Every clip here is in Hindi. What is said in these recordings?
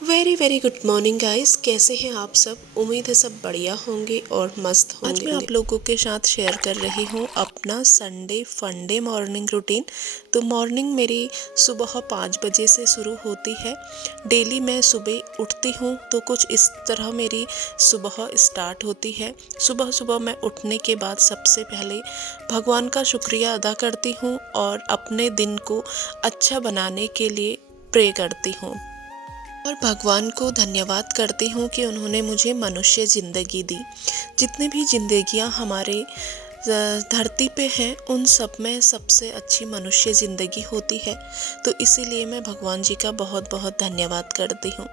Very very good morning guys. कैसे हैं आप सब? उम्मीद है सब बढ़िया होंगे और मस्त होंगे। आज मैं आप लोगों के साथ शेयर कर रही हूँ अपना संडे फंडे मॉर्निंग रूटीन। तो मॉर्निंग मेरी सुबह 5 बजे से शुरू होती है। डेली मैं सुबह उठती हूँ तो कुछ इस तरह मेरी सुबह स्टार्ट होती है। सुबह सुबह मैं उठने के बाद सबसे पहले भगवान का शुक्रिया अदा करती हूँ और अपने दिन को अच्छा बनाने के लिए प्रे करती हूँ और भगवान को धन्यवाद करती हूँ कि उन्होंने मुझे मनुष्य ज़िंदगी दी। जितनी भी ज़िंदगियाँ हमारे धरती पे हैं उन सब में सबसे अच्छी मनुष्य ज़िंदगी होती है। तो इसीलिए मैं भगवान जी का बहुत बहुत धन्यवाद करती हूँ।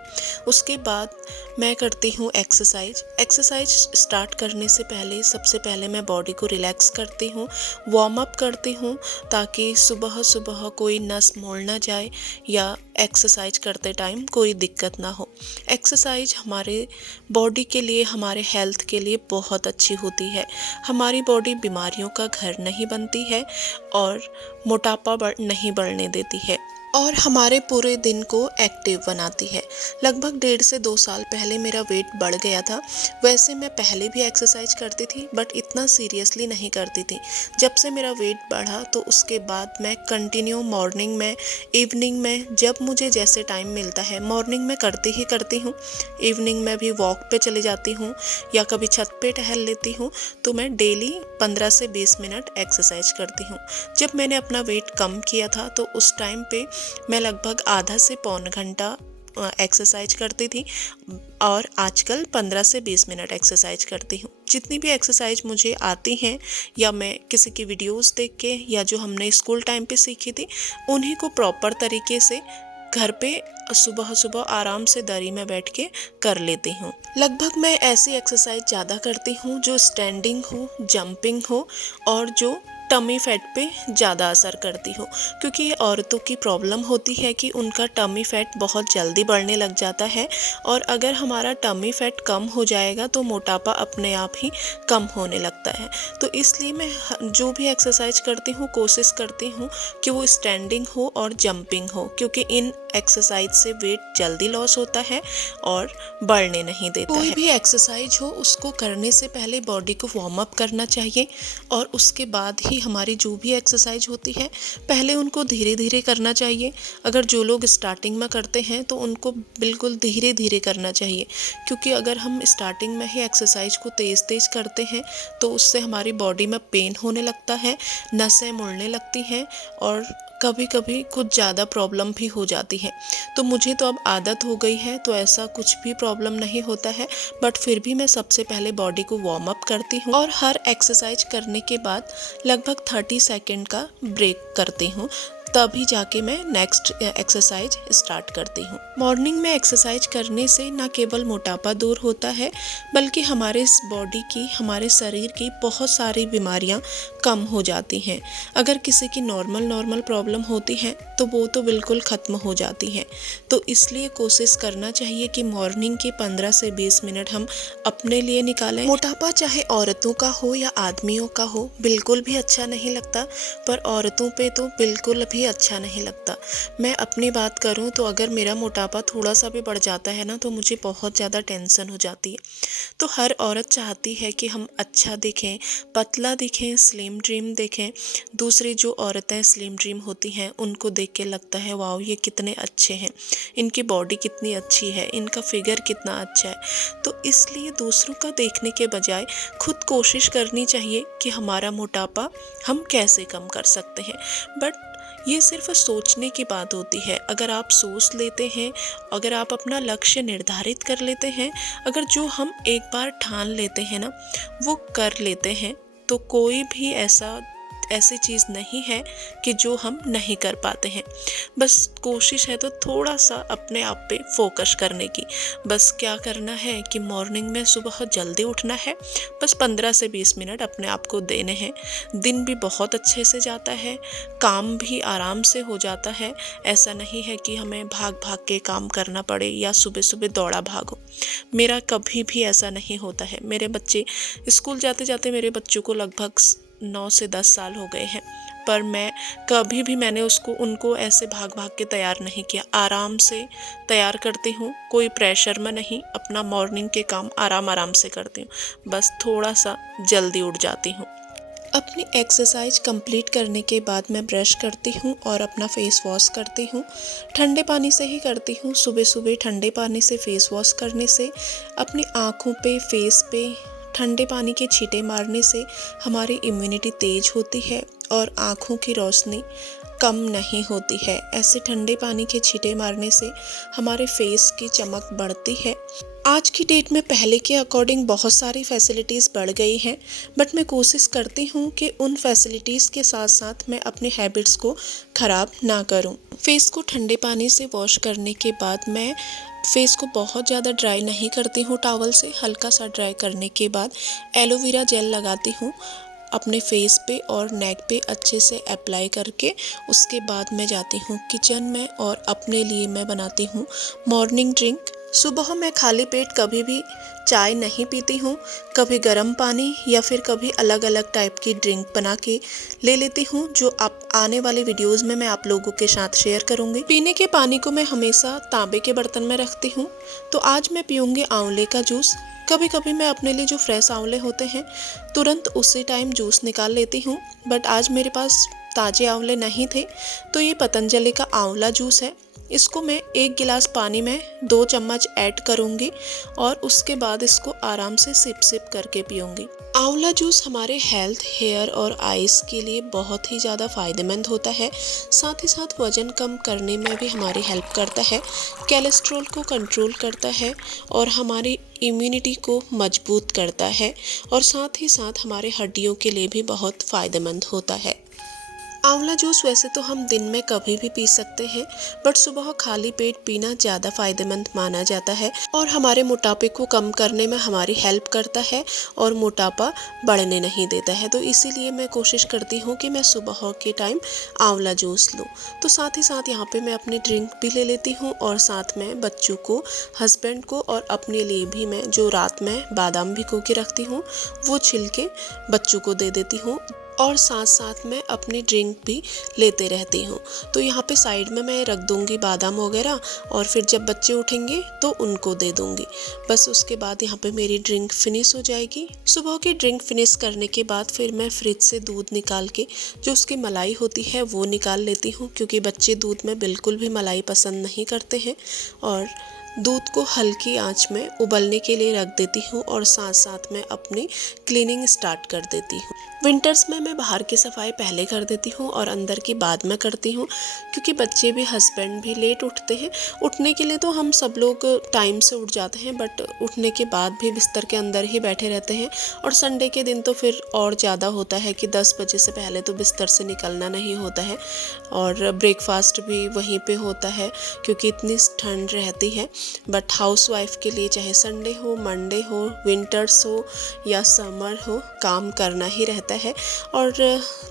उसके बाद मैं करती हूँ एक्सरसाइज स्टार्ट करने से पहले सबसे पहले मैं बॉडी को रिलैक्स करती हूँ, वार्म अप करती हूँ, ताकि सुबह सुबह कोई नस मोड़ ना जाए या एक्सरसाइज करते टाइम कोई दिक्कत ना हो। एक्सरसाइज हमारे बॉडी के लिए, हमारे हेल्थ के लिए बहुत अच्छी होती है। हमारी बॉडी बीमारियों का घर नहीं बनती है और मोटापा नहीं बढ़ने देती है और हमारे पूरे दिन को एक्टिव बनाती है। लगभग 1.5 से 2 साल पहले मेरा वेट बढ़ गया था। वैसे मैं पहले भी एक्सरसाइज करती थी बट इतना सीरियसली नहीं करती थी। जब से मेरा वेट बढ़ा तो उसके बाद मैं कंटिन्यू मॉर्निंग में, इवनिंग में, जब मुझे जैसे टाइम मिलता है, मॉर्निंग में करती हूँ, इवनिंग में भी वॉक पे चले जाती हूँ या कभी छत पे टहल लेती हूँ। तो मैं डेली 15 से 20 मिनट एक्सरसाइज करती हूँ। जब मैंने अपना वेट कम किया था तो उस टाइम पे मैं लगभग आधा से पौन घंटा एक्सरसाइज करती थी और आजकल 15 से 20 मिनट एक्सरसाइज करती हूँ। जितनी भी एक्सरसाइज मुझे आती हैं या मैं किसी की वीडियोस देख के या जो हमने स्कूल टाइम पे सीखी थी, उन्हीं को प्रॉपर तरीके से घर पे सुबह सुबह आराम से दरी में बैठ के कर लेती हूँ। लगभग मैं ऐसी एक्सरसाइज ज़्यादा करती हूँ जो स्टैंडिंग हो, जंपिंग हो और जो टमी फैट पे ज़्यादा असर करती हो, क्योंकि ये औरतों की प्रॉब्लम होती है कि उनका टमी फैट बहुत जल्दी बढ़ने लग जाता है और अगर हमारा टमी फैट कम हो जाएगा तो मोटापा अपने आप ही कम होने लगता है। तो इसलिए मैं जो भी एक्सरसाइज करती हूँ कोशिश करती हूँ कि वो स्टैंडिंग हो और जंपिंग हो, क्योंकि इन एक्सरसाइज से वेट जल्दी लॉस होता है और बढ़ने नहीं देता है। कोई भी एक्सरसाइज हो उसको करने से पहले बॉडी को वार्म अप करना चाहिए और उसके बाद ही हमारी जो भी एक्सरसाइज होती है पहले उनको धीरे धीरे करना चाहिए। अगर जो लोग स्टार्टिंग में करते हैं तो उनको बिल्कुल धीरे धीरे करना चाहिए, क्योंकि अगर हम स्टार्टिंग में ही एक्सरसाइज को तेज़ तेज़ करते हैं तो उससे हमारी बॉडी में पेन होने लगता है, नसें मुड़ने लगती हैं और कभी कभी कुछ ज़्यादा प्रॉब्लम भी हो जाती है। तो मुझे तो अब आदत हो गई है तो ऐसा कुछ भी प्रॉब्लम नहीं होता है, बट फिर भी मैं सबसे पहले बॉडी को वार्म अप करती हूँ और हर एक्सरसाइज करने के बाद लगभग 30 सेकेंड का ब्रेक करती हूँ, तभी जाके मैं नेक्स्ट एक्सरसाइज स्टार्ट करती हूँ। मॉर्निंग में एक्सरसाइज करने से न केवल मोटापा दूर होता है बल्कि हमारे बॉडी की, हमारे शरीर की बहुत सारी बीमारियाँ कम हो जाती हैं। अगर किसी की नॉर्मल प्रॉब्लम होती है तो वो तो बिल्कुल ख़त्म हो जाती है। तो इसलिए कोशिश करना चाहिए कि मॉर्निंग के 15 से 20 मिनट हम अपने लिए निकालें। मोटापा चाहे औरतों का हो या आदमियों का हो बिल्कुल भी अच्छा नहीं लगता, पर औरतों पे तो बिल्कुल भी अच्छा नहीं लगता। मैं अपनी बात करूं तो अगर मेरा मोटापा थोड़ा सा भी बढ़ जाता है ना तो मुझे बहुत ज़्यादा टेंशन हो जाती है। तो हर औरत चाहती है कि हम अच्छा दिखें, पतला दिखें, स्लिम ड्रीम देखें। दूसरी जो औरतें स्लिम ड्रीम होती हैं उनको देख के लगता है वाओ ये कितने अच्छे हैं, इनकी बॉडी कितनी अच्छी है, इनका फिगर कितना अच्छा है। तो इसलिए दूसरों का देखने के बजाय खुद कोशिश करनी चाहिए कि हमारा मोटापा हम कैसे कम कर सकते हैं। बट ये सिर्फ सोचने की बात होती है। अगर आप सोच लेते हैं, अगर आप अपना लक्ष्य निर्धारित कर लेते हैं, अगर जो हम एक बार ठान लेते हैं ना वो कर लेते हैं, तो कोई भी ऐसी चीज़ नहीं है कि जो हम नहीं कर पाते हैं। बस कोशिश है तो थोड़ा सा अपने आप पे फोकस करने की। बस क्या करना है कि मॉर्निंग में सुबह जल्दी उठना है, बस 15 से 20 मिनट अपने आप को देने हैं। दिन भी बहुत अच्छे से जाता है, काम भी आराम से हो जाता है। ऐसा नहीं है कि हमें भाग भाग के काम करना पड़े या सुबह सुबह दौड़ा भागो। मेरा कभी भी ऐसा नहीं होता है। मेरे बच्चे स्कूल जाते जाते मेरे बच्चों को लगभग 9 से 10 साल हो गए हैं, पर मैं कभी भी मैंने उनको ऐसे भाग भाग के तैयार नहीं किया। आराम से तैयार करती हूँ, कोई प्रेशर में नहीं, अपना मॉर्निंग के काम आराम आराम से करती हूँ, बस थोड़ा सा जल्दी उठ जाती हूँ। अपनी एक्सरसाइज कंप्लीट करने के बाद मैं ब्रश करती हूँ और अपना फेस वॉश करती हूँ। ठंडे पानी से ही करती हूँ। सुबह सुबह ठंडे पानी से फेस वॉश करने से अपनी आँखों पे, फेस पे ठंडे पानी के छींटे मारने से हमारी इम्यूनिटी तेज होती है और आँखों की रोशनी कम नहीं होती है। ऐसे ठंडे पानी के छींटे मारने से हमारे फेस की चमक बढ़ती है। आज की डेट में पहले के अकॉर्डिंग बहुत सारी फैसिलिटीज़ बढ़ गई हैं, बट मैं कोशिश करती हूँ कि उन फैसिलिटीज़ के साथ साथ मैं अपने हैबिट्स को ख़राब ना करूँ। फेस को ठंडे पानी से वॉश करने के बाद मैं फेस को बहुत ज़्यादा ड्राई नहीं करती हूँ टॉवल से। हल्का सा ड्राई करने के बाद एलोवेरा जेल लगाती हूँ अपने फेस पे और नेक पे अच्छे से अप्लाई करके। उसके बाद मैं जाती हूँ किचन में और अपने लिए मैं बनाती हूँ मॉर्निंग ड्रिंक। सुबह मैं खाली पेट कभी भी चाय नहीं पीती हूँ, कभी गर्म पानी या फिर कभी अलग अलग टाइप की ड्रिंक बना के ले लेती हूँ, जो आप आने वाले वीडियोस में मैं आप लोगों के साथ शेयर करूँगी। पीने के पानी को मैं हमेशा तांबे के बर्तन में रखती हूँ। तो आज मैं पीऊँगी आंवले का जूस। कभी कभी मैं अपने लिए जो फ्रेश आंवले होते हैं तुरंत उसी टाइम जूस निकाल लेती हूँ, बट आज मेरे पास ताज़े आंवले नहीं थे, तो ये पतंजलि का आंवला जूस है। इसको मैं 1 गिलास पानी में 2 चम्मच ऐड करूँगी और उसके बाद इसको आराम से सिप सिप करके पीऊँगी। आंवला जूस हमारे हेल्थ, हेयर और आइज़ के लिए बहुत ही ज़्यादा फ़ायदेमंद होता है। साथ ही साथ वज़न कम करने में भी हमारी हेल्प करता है, कोलेस्ट्रॉल को कंट्रोल करता है और हमारी इम्यूनिटी को मजबूत करता है, और साथ ही साथ हमारे हड्डियों के लिए भी बहुत फ़ायदेमंद होता है। आंवला जूस वैसे तो हम दिन में कभी भी पी सकते हैं, बट सुबह खाली पेट पीना ज़्यादा फायदेमंद माना जाता है और हमारे मोटापे को कम करने में हमारी हेल्प करता है और मोटापा बढ़ने नहीं देता है। तो इसीलिए मैं कोशिश करती हूँ कि मैं सुबह के टाइम आंवला जूस लूँ। तो साथ ही साथ यहाँ पे मैं अपनी ड्रिंक भी ले लेती हूँ और साथ में बच्चों को, हस्बैंड को और अपने लिए भी मैं जो रात में बादाम भिगो के रखती हूँ वो छिल के बच्चों को दे देती हूँ और साथ साथ मैं अपनी ड्रिंक भी लेते रहती हूँ। तो यहाँ पे साइड में मैं रख दूँगी बादाम वगैरह और फिर जब बच्चे उठेंगे तो उनको दे दूँगी। बस उसके बाद यहाँ पे मेरी ड्रिंक फिनिश हो जाएगी। सुबह की ड्रिंक फिनिश करने के बाद फिर मैं फ्रिज से दूध निकाल के जो उसकी मलाई होती है वो निकाल लेती हूँ, क्योंकि बच्चे दूध में बिल्कुल भी मलाई पसंद नहीं करते हैं। और दूध को हल्की आंच में उबलने के लिए रख देती हूँ और साथ साथ में अपनी क्लीनिंग स्टार्ट कर देती हूँ। विंटर्स में मैं बाहर की सफाई पहले कर देती हूँ और अंदर की बाद में करती हूँ, क्योंकि बच्चे भी, हस्बैंड भी लेट उठते हैं। उठने के लिए तो हम सब लोग टाइम से उठ जाते हैं, बट उठने के बाद भी बिस्तर के अंदर ही बैठे रहते हैं। और संडे के दिन तो फिर और ज़्यादा होता है कि 10 बजे से पहले तो बिस्तर से निकलना नहीं होता है और ब्रेकफास्ट भी वहीं पे होता है, क्योंकि इतनी ठंड रहती है। बट हाउसवाइफ के लिए चाहे संडे हो, मंडे हो, विंटर्स हो या समर हो, काम करना ही रहता है। और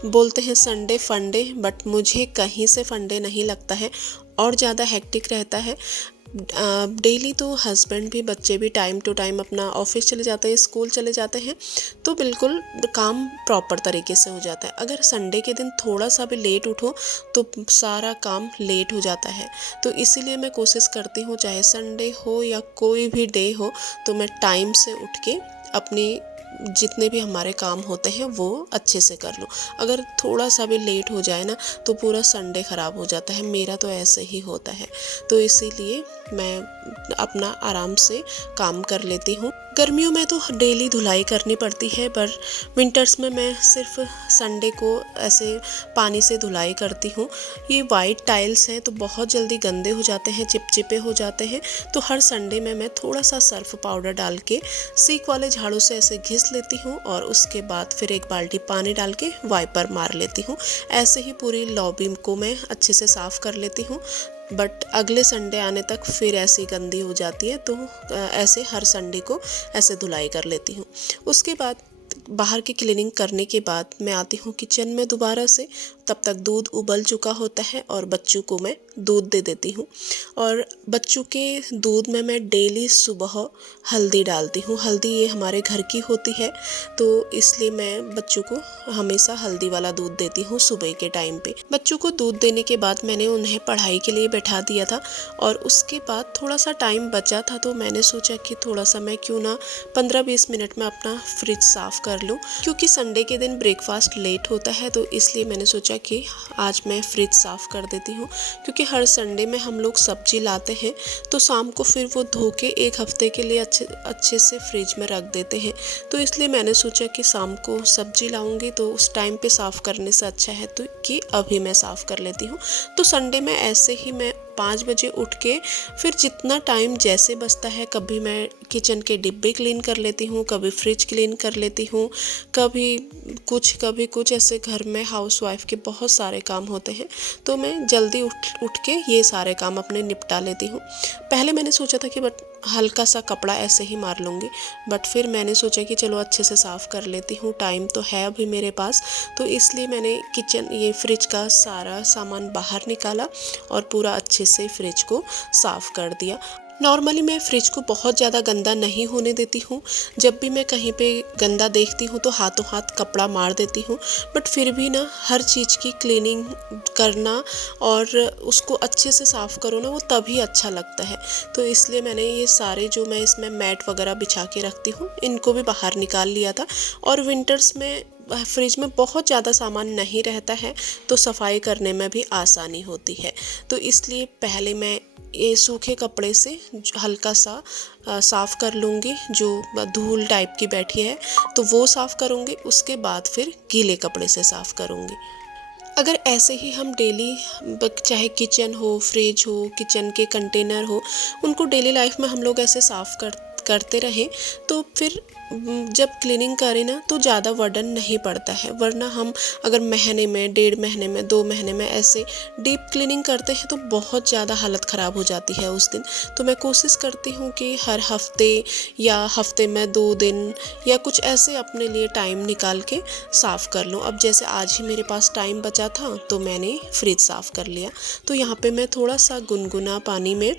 बोलते हैं संडे फंडे, बट मुझे कहीं से फंडे नहीं लगता है और ज़्यादा हेक्टिक रहता है। डेली तो हस्बैंड भी, बच्चे भी टाइम टू टाइम अपना ऑफिस चले जाते हैं, स्कूल चले जाते हैं, तो बिल्कुल काम प्रॉपर तरीके से हो जाता है। अगर संडे के दिन थोड़ा सा भी लेट उठो तो सारा काम लेट हो जाता है। तो इसीलिए मैं कोशिश करती हूँ चाहे संडे हो या कोई भी डे हो, तो मैं टाइम से उठ के अपनी जितने भी हमारे काम होते हैं वो अच्छे से कर लूँ। अगर थोड़ा सा भी लेट हो जाए ना तो पूरा संडे ख़राब हो जाता है। मेरा तो ऐसे ही होता है, तो इसीलिए मैं अपना आराम से काम कर लेती हूँ। गर्मियों में तो डेली धुलाई करनी पड़ती है, पर विंटर्स में मैं सिर्फ संडे को ऐसे पानी से धुलाई करती हूँ। ये वाइट टाइल्स हैं तो बहुत जल्दी गंदे हो जाते हैं, चिपचिपे हो जाते हैं, तो हर संडे में मैं थोड़ा सा सर्फ पाउडर डाल के सीक वाले झाड़ू से ऐसे घिस लेती हूँ और उसके बाद फिर 1 बाल्टी पानी डाल के वाइपर मार लेती हूँ। ऐसे ही पूरी लॉबी को मैं अच्छे से साफ़ कर लेती हूँ। बट अगले संडे आने तक फिर ऐसी गंदी हो जाती है, तो ऐसे हर संडे को ऐसे धुलाई कर लेती हूँ। उसके बाद बाहर की क्लीनिंग करने के बाद मैं आती हूँ किचन में दोबारा से तब तक दूध उबल चुका होता है और बच्चों को मैं दूध दे देती हूँ। और बच्चों के दूध में मैं डेली सुबह हल्दी डालती हूँ। हल्दी ये हमारे घर की होती है, तो इसलिए मैं बच्चों को हमेशा हल्दी वाला दूध देती हूँ सुबह के टाइम पे। बच्चों को दूध देने के बाद मैंने उन्हें पढ़ाई के लिए बैठा दिया था और उसके बाद थोड़ा सा टाइम बचा था, तो मैंने सोचा कि थोड़ा सा मैं क्यों ना 15-20 मिनट में अपना फ्रिज साफ़ कर लूँ। क्योंकि संडे के दिन ब्रेकफास्ट लेट होता है, तो इसलिए मैंने सोचा कि आज मैं फ्रिज साफ़ कर देती हूँ। क्योंकि हर संडे में हम लोग सब्जी लाते हैं, तो शाम को फिर वो धो के 1 हफ्ते के लिए अच्छे से फ्रिज में रख देते हैं। तो इसलिए मैंने सोचा कि शाम को सब्जी लाऊंगी तो उस टाइम पे साफ़ करने से अच्छा है तो कि अभी मैं साफ़ कर लेती हूँ। तो संडे में ऐसे ही मैं 5 बजे उठ के फिर जितना टाइम जैसे बचता है, कभी मैं किचन के डिब्बे क्लीन कर लेती हूँ, कभी फ्रिज क्लीन कर लेती हूँ, कभी कुछ ऐसे घर में हाउसवाइफ के बहुत सारे काम होते हैं, तो मैं जल्दी उठ के ये सारे काम अपने निपटा लेती हूँ। पहले मैंने सोचा था कि हल्का सा कपड़ा ऐसे ही मार लूँगी, बट फिर मैंने सोचा कि चलो अच्छे से साफ़ कर लेती हूँ, टाइम तो है अभी मेरे पास। तो इसलिए मैंने ये फ्रिज का सारा सामान बाहर निकाला और पूरा अच्छे से फ्रिज को साफ़ कर दिया। नॉर्मली मैं फ्रिज को बहुत ज़्यादा गंदा नहीं होने देती हूँ। जब भी मैं कहीं पे गंदा देखती हूँ तो हाथों हाथ कपड़ा मार देती हूँ, बट फिर भी ना हर चीज़ की क्लीनिंग करना और उसको अच्छे से साफ़ करो ना, वो तभी अच्छा लगता है। तो इसलिए मैंने ये सारे जो मैं इसमें मैट वगैरह बिछा के रखती हूँ, इनको भी बाहर निकाल लिया था। और विंटर्स में फ्रिज में बहुत ज़्यादा सामान नहीं रहता है, तो सफाई करने में भी आसानी होती है। तो इसलिए पहले मैं ये सूखे कपड़े से हल्का सा साफ़ कर लूँगी, जो धूल टाइप की बैठी है तो वो साफ़ करूँगी, उसके बाद फिर गीले कपड़े से साफ़ करूँगी। अगर ऐसे ही हम डेली, चाहे किचन हो, फ्रिज हो, किचन के कंटेनर हो, उनको डेली लाइफ में हम लोग ऐसे साफ़ करते रहें, तो फिर जब क्लीनिंग करें ना तो ज़्यादा बर्डन नहीं पड़ता है। वरना हम अगर महीने में, 1.5 महीने में, 2 महीने में ऐसे डीप क्लीनिंग करते हैं तो बहुत ज़्यादा हालत ख़राब हो जाती है उस दिन। तो मैं कोशिश करती हूँ कि हर हफ्ते या हफ्ते में 2 दिन या कुछ ऐसे अपने लिए टाइम निकाल के साफ़ कर लूँ। अब जैसे आज ही मेरे पास टाइम बचा था तो मैंने फ्रिज साफ़ कर लिया। तो यहाँ पे मैं थोड़ा सा गुनगुना पानी में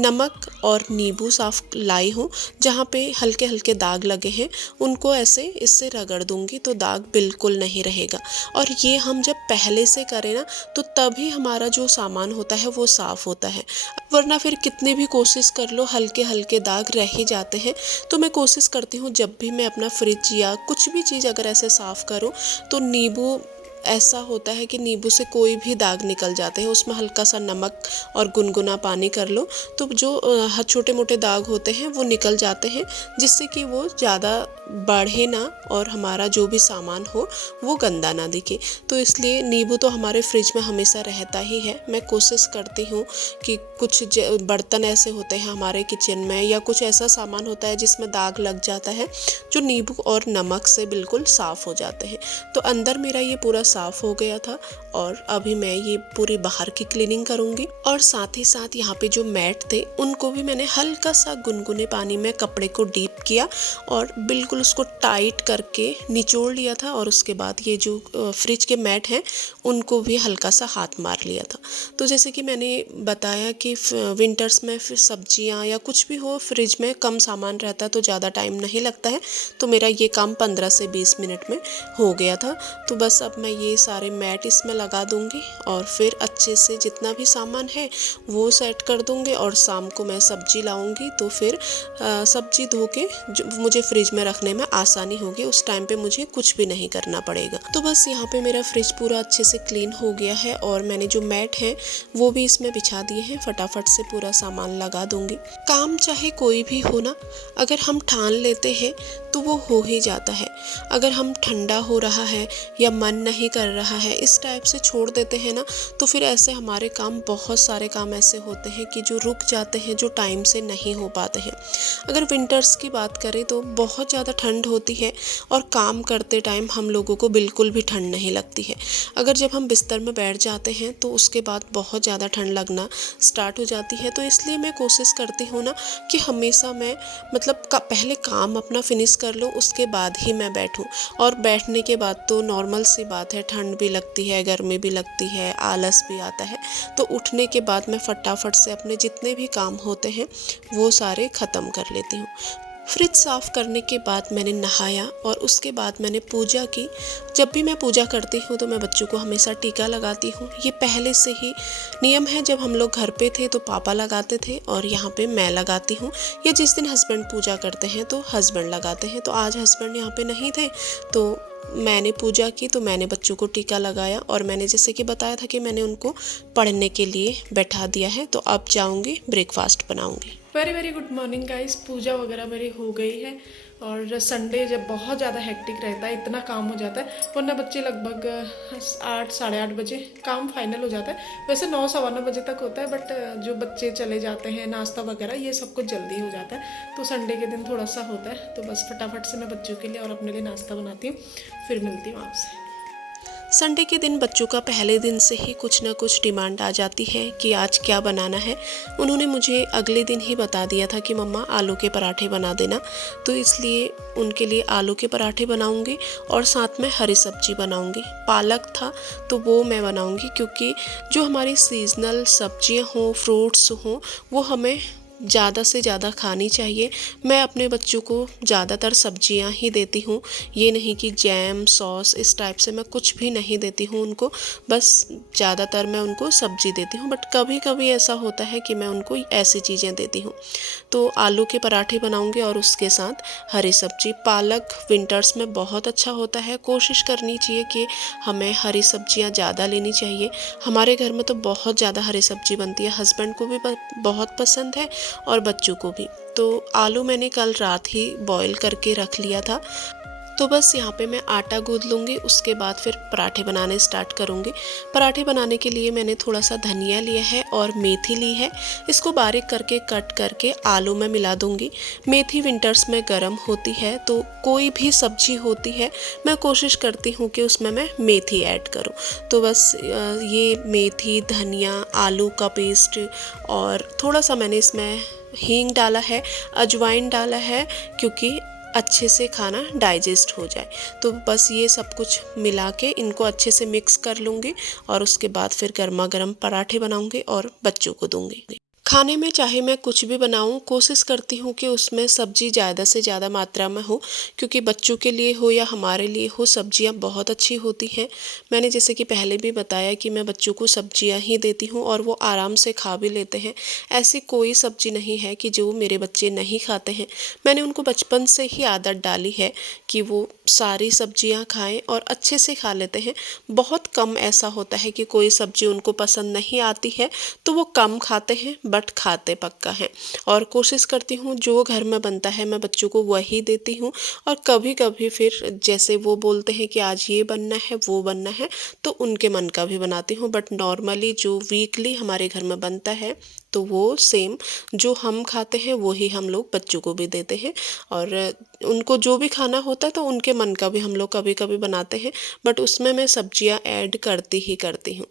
नमक और नींबू साफ़ लाई हूँ। जहाँ पे हल्के हल्के दाग लगे हैं उनको ऐसे इससे रगड़ दूंगी तो दाग बिल्कुल नहीं रहेगा। और ये हम जब पहले से करें ना तो तभी हमारा जो सामान होता है वो साफ़ होता है, वरना फिर कितनी भी कोशिश कर लो हल्के हल्के दाग रह ही जाते हैं। तो मैं कोशिश करती हूँ जब भी मैं अपना फ्रिज या कुछ भी चीज़ अगर ऐसे साफ़ करूँ तो नींबू, ऐसा होता है कि नींबू से कोई भी दाग निकल जाते हैं। उसमें हल्का सा नमक और गुनगुना पानी कर लो तो जो छोटे मोटे दाग होते हैं वो निकल जाते हैं, जिससे कि वो ज़्यादा बढ़े ना और हमारा जो भी सामान हो वो गंदा ना दिखे। तो इसलिए नींबू तो हमारे फ्रिज में हमेशा रहता ही है। मैं कोशिश करती हूँ कि कुछ बर्तन ऐसे होते हैं हमारे किचन में या कुछ ऐसा सामान होता है जिसमें दाग लग जाता है, जो नींबू और नमक से बिल्कुल साफ़ हो जाते हैं। तो अंदर मेरा ये पूरा साफ़ हो गया था और अभी मैं ये पूरी बाहर की क्लीनिंग करूँगी। और साथ ही साथ यहाँ पे जो मैट थे उनको भी मैंने हल्का सा गुनगुने पानी में कपड़े को डीप किया और बिल्कुल उसको टाइट करके निचोड़ लिया था। और उसके बाद ये जो फ्रिज के मैट हैं उनको भी हल्का सा हाथ मार लिया था। तो जैसे कि मैंने बताया कि विंटर्स में फिर सब्जियाँ या कुछ भी हो फ्रिज में कम सामान रहता है तो ज़्यादा टाइम नहीं लगता है। तो मेरा ये काम 15 से 20 मिनट में हो गया था। तो बस अब मैं ये सारे मैट इसमें लगा दूंगी और फिर अच्छे से जितना भी सामान है वो सेट कर दूंगी। और शाम को मैं सब्जी लाऊंगी तो फिर सब्जी धो के मुझे फ्रिज में रखने में आसानी होगी, उस टाइम पे मुझे कुछ भी नहीं करना पड़ेगा। तो बस यहाँ पे मेरा फ्रिज पूरा अच्छे से क्लीन हो गया है और मैंने जो मैट हैं वो भी इसमें बिछा दिए हैं। फटाफट से पूरा सामान लगा दूंगी। काम चाहे कोई भी हो ना, अगर हम ठान लेते हैं तो वो हो ही जाता है। अगर हम ठंडा हो रहा है या मन नहीं कर रहा है इस टाइप से छोड़ देते हैं ना, तो फिर ऐसे हमारे काम, बहुत सारे काम ऐसे होते हैं कि जो रुक जाते हैं, जो टाइम से नहीं हो पाते हैं। अगर विंटर्स की बात करें तो बहुत ज़्यादा ठंड होती है और काम करते टाइम हम लोगों को बिल्कुल भी ठंड नहीं लगती है। अगर जब हम बिस्तर में बैठ जाते हैं तो उसके बाद बहुत ज़्यादा ठंड लगना स्टार्ट हो जाती है। तो इसलिए मैं कोशिश करती हूँ ना कि हमेशा मैं पहले काम अपना फिनिश कर लूँ, उसके बाद ही मैं बैठूँ। और बैठने के बाद तो नॉर्मल सी बात है है, ठंड भी लगती है, गर्मी भी लगती है, आलस भी आता है। तो उठने के बाद मैं फटाफट से अपने जितने भी काम होते हैं वो सारे ख़त्म कर लेती हूँ। फ्रिज साफ़ करने के बाद मैंने नहाया और उसके बाद मैंने पूजा की। जब भी मैं पूजा करती हूँ तो मैं बच्चों को हमेशा टीका लगाती हूँ। ये पहले से ही नियम है, जब हम लोग घर पे थे तो पापा लगाते थे और यहाँ पे मैं लगाती हूँ, या जिस दिन हस्बैंड पूजा करते हैं तो हस्बैंड लगाते हैं। तो आज हस्बैंड यहाँ पे नहीं थे तो मैंने पूजा की, तो मैंने बच्चों को टीका लगाया और मैंने जैसे कि बताया था कि मैंने उनको पढ़ने के लिए बैठा दिया है। तो अब जाऊँगी ब्रेकफास्ट बनाऊँगी। Very very good morning guys. पूजा वगैरह मेरी हो गई है और संडे जब बहुत ज़्यादा हेक्टिक रहता है, इतना काम हो जाता है, वरना बच्चे लगभग 8 साढ़े 8 बजे काम फाइनल हो जाता है। वैसे 9 सवा 9 बजे तक होता है, बट जो बच्चे चले जाते हैं, नाश्ता वगैरह ये सब कुछ जल्दी हो जाता है। तो संडे के दिन थोड़ा सा होता है, तो बस फटाफट से मैं बच्चों के लिए और अपने लिए नाश्ता बनाती हूँ, फिर मिलती हूँ आपसे। संडे के दिन बच्चों का पहले दिन से ही कुछ ना कुछ डिमांड आ जाती है कि आज क्या बनाना है। उन्होंने मुझे अगले दिन ही बता दिया था कि मम्मा आलू के पराठे बना देना, तो इसलिए उनके लिए आलू के पराठे बनाऊंगी और साथ में हरी सब्जी बनाऊंगी। पालक था तो वो मैं बनाऊंगी, क्योंकि जो हमारी सीजनल सब्जियां हों, फ्रूट्स हों, वो हमें ज़्यादा से ज़्यादा खानी चाहिए। मैं अपने बच्चों को ज़्यादातर सब्जियां ही देती हूँ, ये नहीं कि जैम सॉस इस टाइप से मैं कुछ भी नहीं देती हूँ उनको, बस ज़्यादातर मैं उनको सब्जी देती हूँ। बट कभी कभी ऐसा होता है कि मैं उनको ऐसी चीज़ें देती हूँ। तो आलू के पराठे बनाऊँगी और उसके साथ हरी सब्जी। पालक विंटर्स में बहुत अच्छा होता है, कोशिश करनी चाहिए कि हमें हरी सब्जियाँ ज़्यादा लेनी चाहिए। हमारे घर में तो बहुत ज़्यादा हरी सब्जी बनती है, हस्बैंड को भी बहुत पसंद है और बच्चों को भी। तो आलू मैंने कल रात ही बॉईल करके रख लिया था, तो बस यहाँ पे मैं आटा गूंद लूँगी, उसके बाद फिर पराठे बनाने स्टार्ट करूँगी। पराठे बनाने के लिए मैंने थोड़ा सा धनिया लिया है और मेथी ली है, इसको बारीक करके कट करके आलू में मिला दूँगी। मेथी विंटर्स में गर्म होती है, तो कोई भी सब्जी होती है मैं कोशिश करती हूँ कि उसमें मैं मेथी ऐड करूँ। तो बस ये मेथी, धनिया, आलू का पेस्ट और थोड़ा सा मैंने इसमें हींग डाला है, अजवाइन डाला है, क्योंकि अच्छे से खाना डाइजेस्ट हो जाए। तो बस ये सब कुछ मिला के इनको अच्छे से मिक्स कर लूँगी और उसके बाद फिर गर्मा गर्म पराठे बनाऊँगी और बच्चों को दूँगी। खाने में चाहे मैं कुछ भी बनाऊं, कोशिश करती हूं कि उसमें सब्जी ज़्यादा से ज़्यादा मात्रा में हो, क्योंकि बच्चों के लिए हो या हमारे लिए हो, सब्जियां बहुत अच्छी होती हैं। मैंने जैसे कि पहले भी बताया कि मैं बच्चों को सब्जियां ही देती हूं और वो आराम से खा भी लेते हैं। ऐसी कोई सब्जी नहीं है कि जो मेरे बच्चे नहीं खाते हैं। मैंने उनको बचपन से ही आदत डाली है कि वो सारी सब्जियाँ खाएँ और अच्छे से खा लेते हैं। बहुत कम ऐसा होता है कि कोई सब्जी उनको पसंद नहीं आती है तो वो कम खाते हैं, बट खाते पक्का है। और कोशिश करती हूँ जो घर में बनता है मैं बच्चों को वही देती हूँ। और कभी कभी फिर जैसे वो बोलते हैं कि आज ये बनना है वो बनना है, तो उनके मन का भी बनाती हूँ। बट नॉर्मली जो वीकली हमारे घर में बनता है तो वो सेम जो हम खाते हैं वो ही हम लोग बच्चों को भी देते हैं। और उनको जो भी खाना होता है तो उनके मन का भी हम लोग कभी कभी बनाते हैं, बट उसमें मैं सब्जियां ऐड करती ही करती हूँ।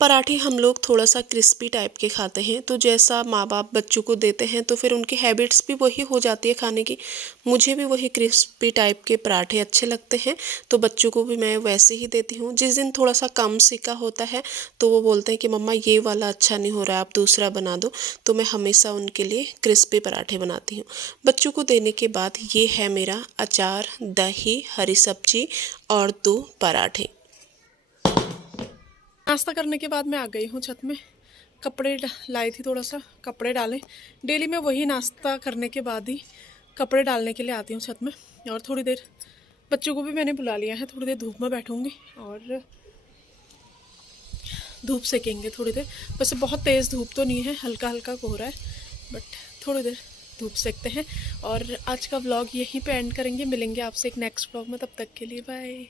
पराठे हम लोग थोड़ा सा क्रिस्पी टाइप के खाते हैं, तो जैसा माँ बाप बच्चों को देते हैं तो फिर उनकी हैबिट्स भी वही हो जाती है खाने की। मुझे भी वही क्रिस्पी टाइप के पराठे अच्छे लगते हैं, तो बच्चों को भी मैं वैसे ही देती हूँ। जिस दिन थोड़ा सा कम सिका होता है तो वो बोलते हैं कि मम्मा ये वाला अच्छा नहीं हो रहा है, आप दूसरा बना दो, तो मैं हमेशा उनके लिए क्रिस्पी पराठे बनाती हूँ। बच्चों को देने के बाद ये है मेरा अचार, दही, हरी सब्जी और 2 पराठे। नाश्ता करने के बाद मैं आ गई हूँ छत में। कपड़े लाई थी, थोड़ा सा कपड़े डाले। डेली मैं वही नाश्ता करने के बाद ही कपड़े डालने के लिए आती हूँ छत में। और थोड़ी देर बच्चों को भी मैंने बुला लिया है, थोड़ी देर धूप में बैठूँगी और धूप सेकेंगे थोड़ी देर। वैसे बहुत तेज़ धूप तो नहीं है, हल्का हल्का कोहरा है, बट थोड़ी देर धूप सेकते हैं। और आज का व्लॉग यहीं पे एंड करेंगे। मिलेंगे आपसे एक नेक्स्ट व्लॉग में, तब तक के लिए बाय।